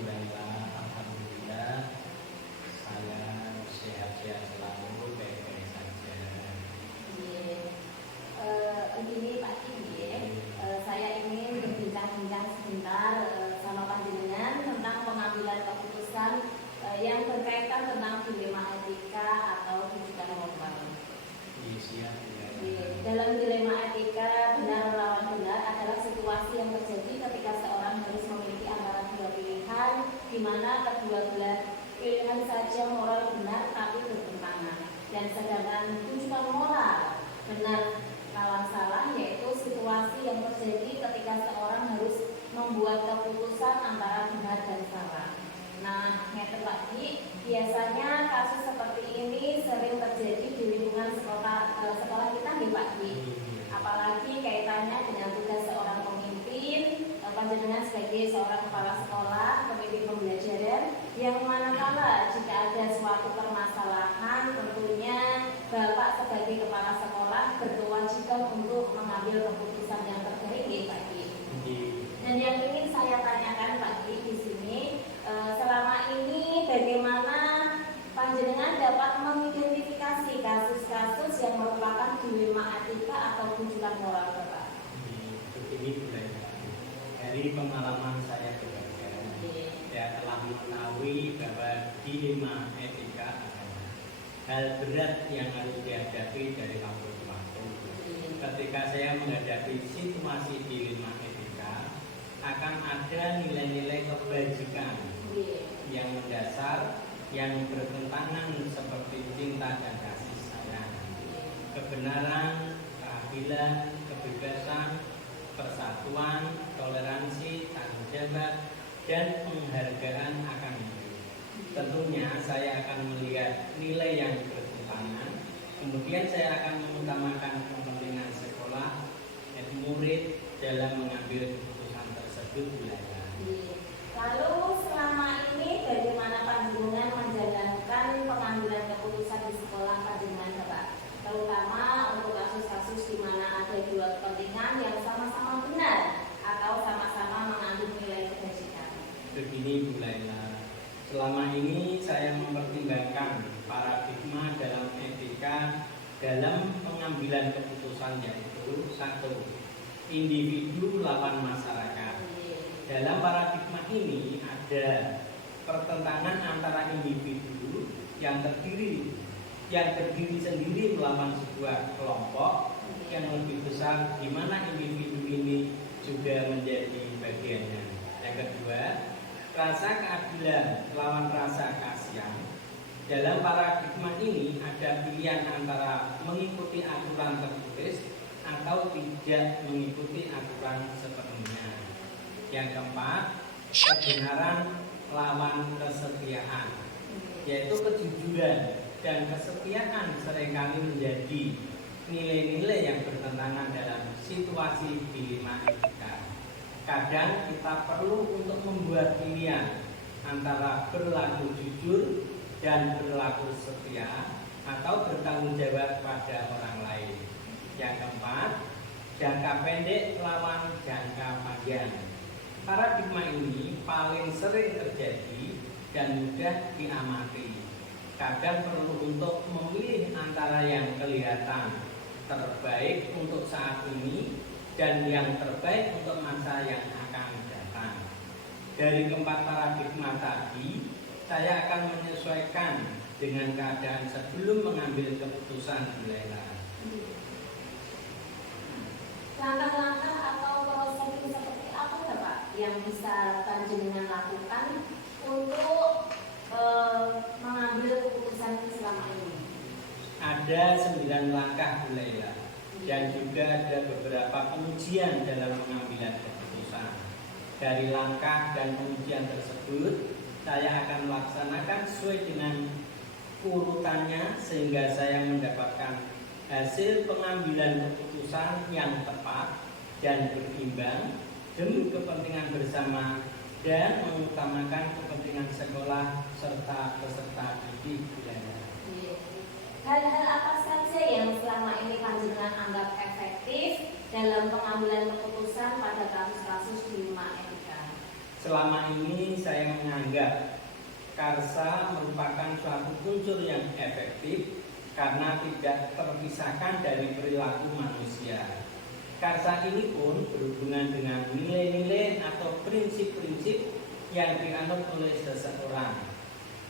Laila, alhamdulillah saya sehat-sehat selalu, baik-baik saja. Begini Pak Kini, saya ingin berbincang-bincang sebentar sama panjenengan tentang pengambilan keputusan yang berkaitan tentang dilema etika atau rujukan moral. Siap ya. Dalam dilema etika benar lawan benar adalah situasi yang terjadi ketika seorang harus memiliki antara dua pilihan, di mana kedua belah pilihan saja moral benar tapi bertentangan, dan sedangkan rujukan moral benar lawan salah, yaitu situasi yang terjadi ketika seorang harus membuat keputusan antara benar dan salah. Nah, ngeten Pak Ki, biasanya kasus seperti ini sering terjadi di lingkungan sekolah kita nih Pak Ki. Apalagi kaitannya dengan tugas seorang pemimpin, panjenengan sebagai seorang kepala sekolah, pemimpin pembelajaran, yang manakala jika ada suatu permasalahan, tentunya Bapak sebagai kepala sekolah berkewajiban untuk mengambil keputusan yang terbaik ya Pak Ki. Dan yang ingin saya tanyakan Pak Ki di sini, selama ini bagaimana panjenengan dapat mengidentifikasi kasus-kasus yang merupakan dilema etika atau rujukan moral Bapak? Begini dari pengalaman saya bekerja, saya telah mengetahui bahwa dilema etika adalah hal berat yang harus dihadapi dari waktu ke waktu. Ketika saya menghadapi situasi dilema etika, akan ada nilai-nilai kebajikan yang mendasar, yang bertentangan seperti cinta dan kasih sayang, kebenaran, keadilan, kebebasan, persatuan, toleransi, tanggung jawab, dan penghargaan akan hidup. Tentunya saya akan melihat nilai yang bertentangan, kemudian saya akan mengutamakan kepentingan sekolah dan murid dalam mengambil keputusan tersebut. Lalu selama ini bagaimana panjenengan menjalankan pengambilan keputusan di sekolah panjenengan Bapak? Terutama untuk kasus-kasus di mana ada dua kepentingan yang sama-sama benar atau sama-sama mengandung nilai kebajikan. Begini Bu Laila, selama ini saya mempertimbangkan paradigma dalam etika dalam pengambilan keputusan, yaitu satu, individu lawan masyarakat. Dalam paradigma ini ada pertentangan antara individu yang terdiri sendiri melawan sebuah kelompok yang lebih besar, di mana individu ini juga menjadi bagiannya. Yang kedua, rasa keadilan lawan rasa kasihan. Dalam paradigma ini ada pilihan antara mengikuti aturan tertulis atau tidak mengikuti aturan sepenuhnya. Yang keempat, kebenaran lawan kesetiaan, yaitu kejujuran dan kesetiaan seringkali menjadi nilai-nilai yang bertentangan dalam situasi dilema etika. Kadang kita perlu untuk membuat pilihan antara berlaku jujur dan berlaku setia atau bertanggung jawab pada orang lain. Yang keempat, jangka pendek lawan jangka panjang. Paradigma ini paling sering terjadi dan mudah diamati. Kadang perlu untuk memilih antara yang kelihatan terbaik untuk saat ini dan yang terbaik untuk masa yang akan datang. Dari keempat paradigma tadi, saya akan menyesuaikan dengan keadaan sebelum mengambil keputusan. Langkah-langkah atau prosedur seperti apa ya Pak yang bisa panjenengan lakukan untuk mengambil keputusan selama ini? Ada 9 langkah Bu Laila, dan juga ada beberapa pengujian dalam pengambilan keputusan. Dari langkah dan pengujian tersebut, saya akan melaksanakan sesuai dengan urutannya sehingga saya mendapatkan hasil pengambilan keputusan yang tepat dan berimbang demi kepentingan bersama dan mengutamakan kepentingan sekolah serta peserta didik. Hal-hal apa saja yang selama ini panjenengan anggap efektif dalam pengambilan keputusan pada kasus-kasus dilema etika? selama ini saya menganggap karsa merupakan suatu unsur yang efektif karena tidak terpisahkan dari perilaku manusia. Karsa ini pun berhubungan dengan nilai-nilai atau prinsip-prinsip yang dianut oleh seseorang,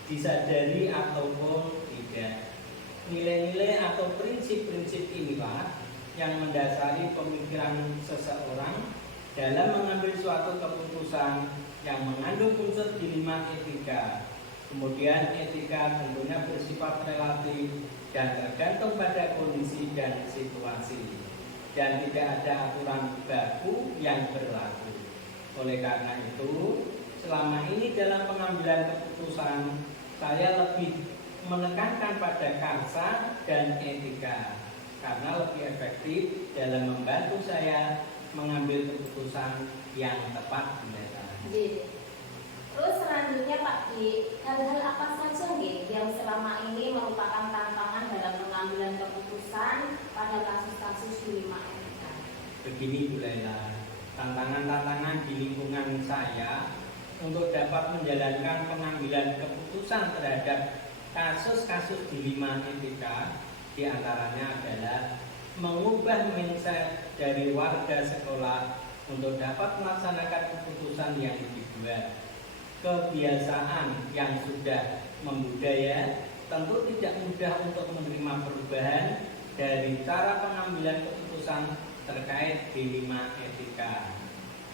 disadari ataupun tidak. Nilai-nilai atau prinsip-prinsip inilah yang mendasari pemikiran seseorang dalam mengambil suatu keputusan yang mengandung unsur dilema etika. Kemudian etika tentunya bersifat relatif dan tergantung pada kondisi dan situasi, dan tidak ada aturan baku yang berlaku. Oleh karena itu, selama ini dalam pengambilan keputusan saya lebih menekankan pada karsa dan etika karena lebih efektif dalam membantu saya mengambil keputusan yang tepat. Terus selanjutnya Pak Ki, hal-hal apa saja yang selama ini merupakan tantangan dalam pengambilan keputusan pada kasus-kasus dilema etika? Begini Bu Laila, tantangan-tantangan di lingkungan saya untuk dapat menjalankan pengambilan keputusan terhadap kasus-kasus dilema etika diantaranya adalah mengubah mindset dari warga sekolah untuk dapat melaksanakan keputusan yang dibuat. Kebiasaan yang sudah membudaya tentu tidak mudah untuk menerima perubahan dari cara pengambilan keputusan terkait dilema etika.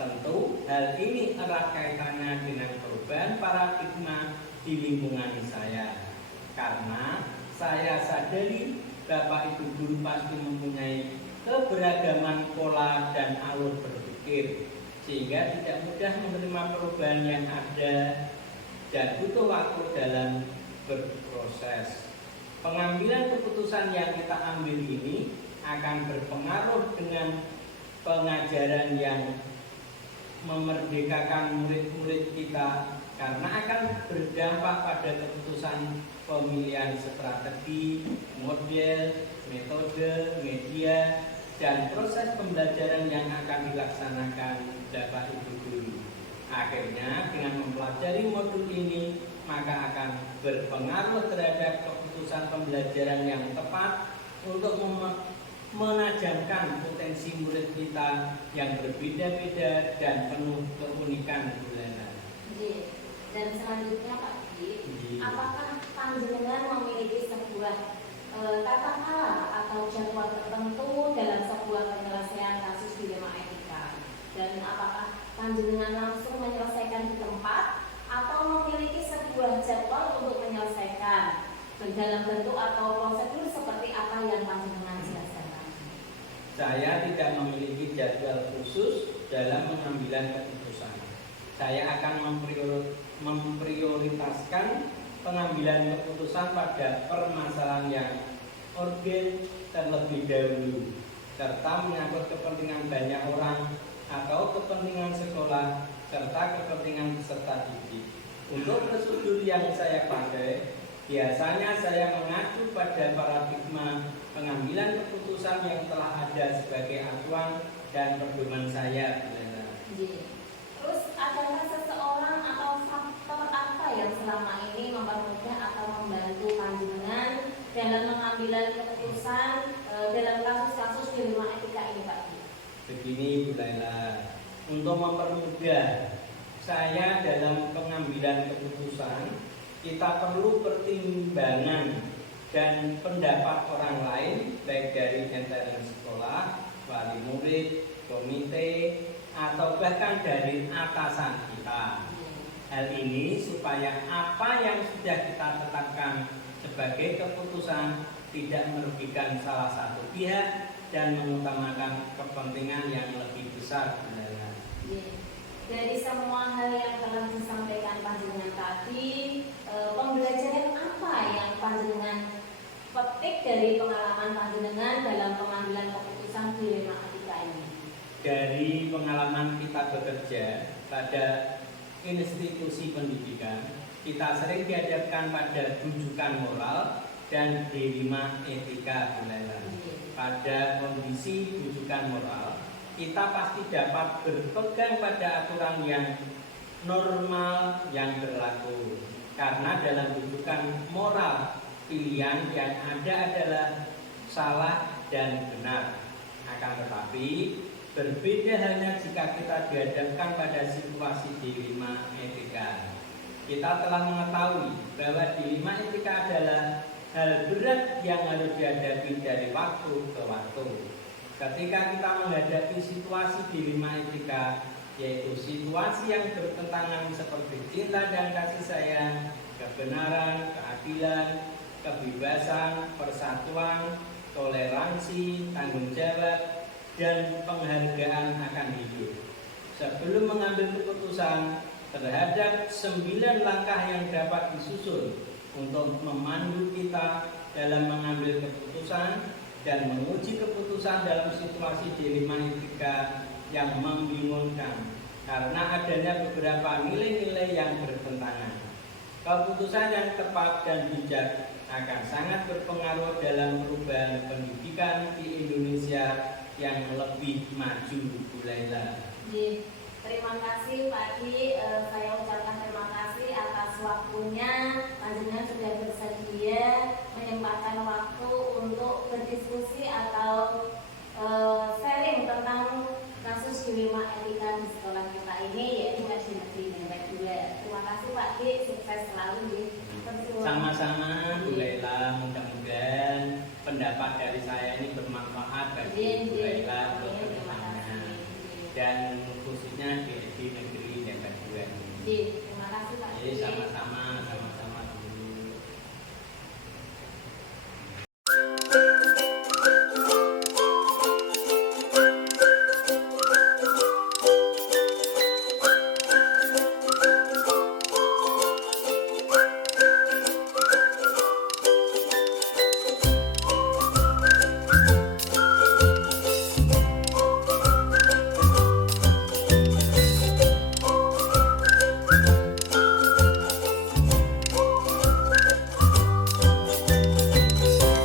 Tentu hal ini erat kaitannya dengan perubahan paradigma di lingkungan saya. Karena saya sadari Bapak Ibu guru pasti mempunyai keberagaman pola dan alur berpikir, sehingga tidak mudah menerima perubahan yang ada dan butuh waktu dalam berproses. Pengambilan keputusan yang kita ambil ini akan berpengaruh dengan pengajaran yang memerdekakan murid-murid kita, karena akan berdampak pada keputusan pemilihan strategi, model, metode, media, dan proses pembelajaran yang akan dilaksanakan Bapak Ibu guru. Akhirnya dengan mempelajari modul ini maka akan berpengaruh terhadap keputusan pembelajaran yang tepat untuk menajamkan potensi murid kita yang berbeda-beda dan penuh keunikan budaya. Dan selanjutnya Pak Ki, apakah panjenengan memiliki sebuah tata cara atau jadwal tertentu dalam sebuah penyelesaian kasus dilema etika? Dan apakah panjenengan langsung menyelesaikan di tempat atau memiliki sebuah jadwal untuk menyelesaikan dalam bentuk atau prosedur seperti apa yang panjenengan jelaskan? Saya tidak memiliki jadwal khusus dalam pengambilan keputusan. Saya akan memprioritaskan pengambilan keputusan pada permasalahan yang urgen terlebih dahulu, serta menyangkut kepentingan banyak orang atau kepentingan sekolah serta kepentingan peserta didik. Untuk prosedur yang saya pakai, biasanya saya mengacu pada paradigma pengambilan keputusan yang telah ada sebagai acuan dan pedoman saya. Terus adakah seseorang atau faktor apa yang selama ini mempermudah atau membantu panjenengan dalam pengambilan keputusan dalam kasus-kasus dilema etika ini Pak? Begini Bu Laila, untuk mempermudah saya dalam pengambilan keputusan, kita perlu pertimbangan dan pendapat orang lain, baik dari intern sekolah, wali murid, komite, atau bahkan dari atasan kita. Hal ini supaya apa yang sudah kita tetapkan sebagai keputusan tidak merugikan salah satu pihak dan mengutamakan kepentingan yang lebih besar. Dari semua hal yang telah disampaikan panjenengan tadi, pembelajaran apa yang panjenengan petik dari pengalaman panjenengan dalam pengambilan keputusan dilema etika ini? Dari pengalaman kita bekerja pada institusi pendidikan, kita sering dihadapkan pada rujukan moral dan dilema etika. Pada kondisi rujukan moral, kita pasti dapat berpegang pada aturan yang normal yang berlaku. Karena dalam rujukan moral, pilihan yang ada adalah salah dan benar. Akan tetapi berbeda halnya jika kita dihadapkan pada situasi dilema etika. Kita telah mengetahui bahwa dilema etika adalah hal berat yang harus dihadapi dari waktu ke waktu. Ketika kita menghadapi situasi dilema etika, yaitu situasi yang bertentangan seperti cinta dan kasih sayang, kebenaran, keadilan, kebebasan, persatuan, toleransi, tanggung jawab, dan penghargaan akan hidup. Sebelum mengambil keputusan terhadap 9 langkah yang dapat disusun untuk memandu kita dalam mengambil keputusan dan menguji keputusan dalam situasi dilema etika yang membingungkan karena adanya beberapa nilai-nilai yang bertentangan. Keputusan yang tepat dan bijak akan sangat berpengaruh dalam perubahan pendidikan di Indonesia yang lebih maju. Bu Laila. Terima kasih Pak Di, saya ucapkan terima kasih atas waktunya. Panjenengan sudah bersedia menyempatkan waktu untuk berdiskusi atau sharing tentang kasus dilema etika di sekolah kita ini, yaitu SD Negeri Nembek 2. Terima kasih Pak Di, sukses selalu di Sama-sama Bu Laila, mudah-mudahan pendapat dari saya ini bermanfaat bagi Bu Laila dan khususnya di SD Negeri Nembek 2 ini. Terima kasih Pak Di. Sama-sama.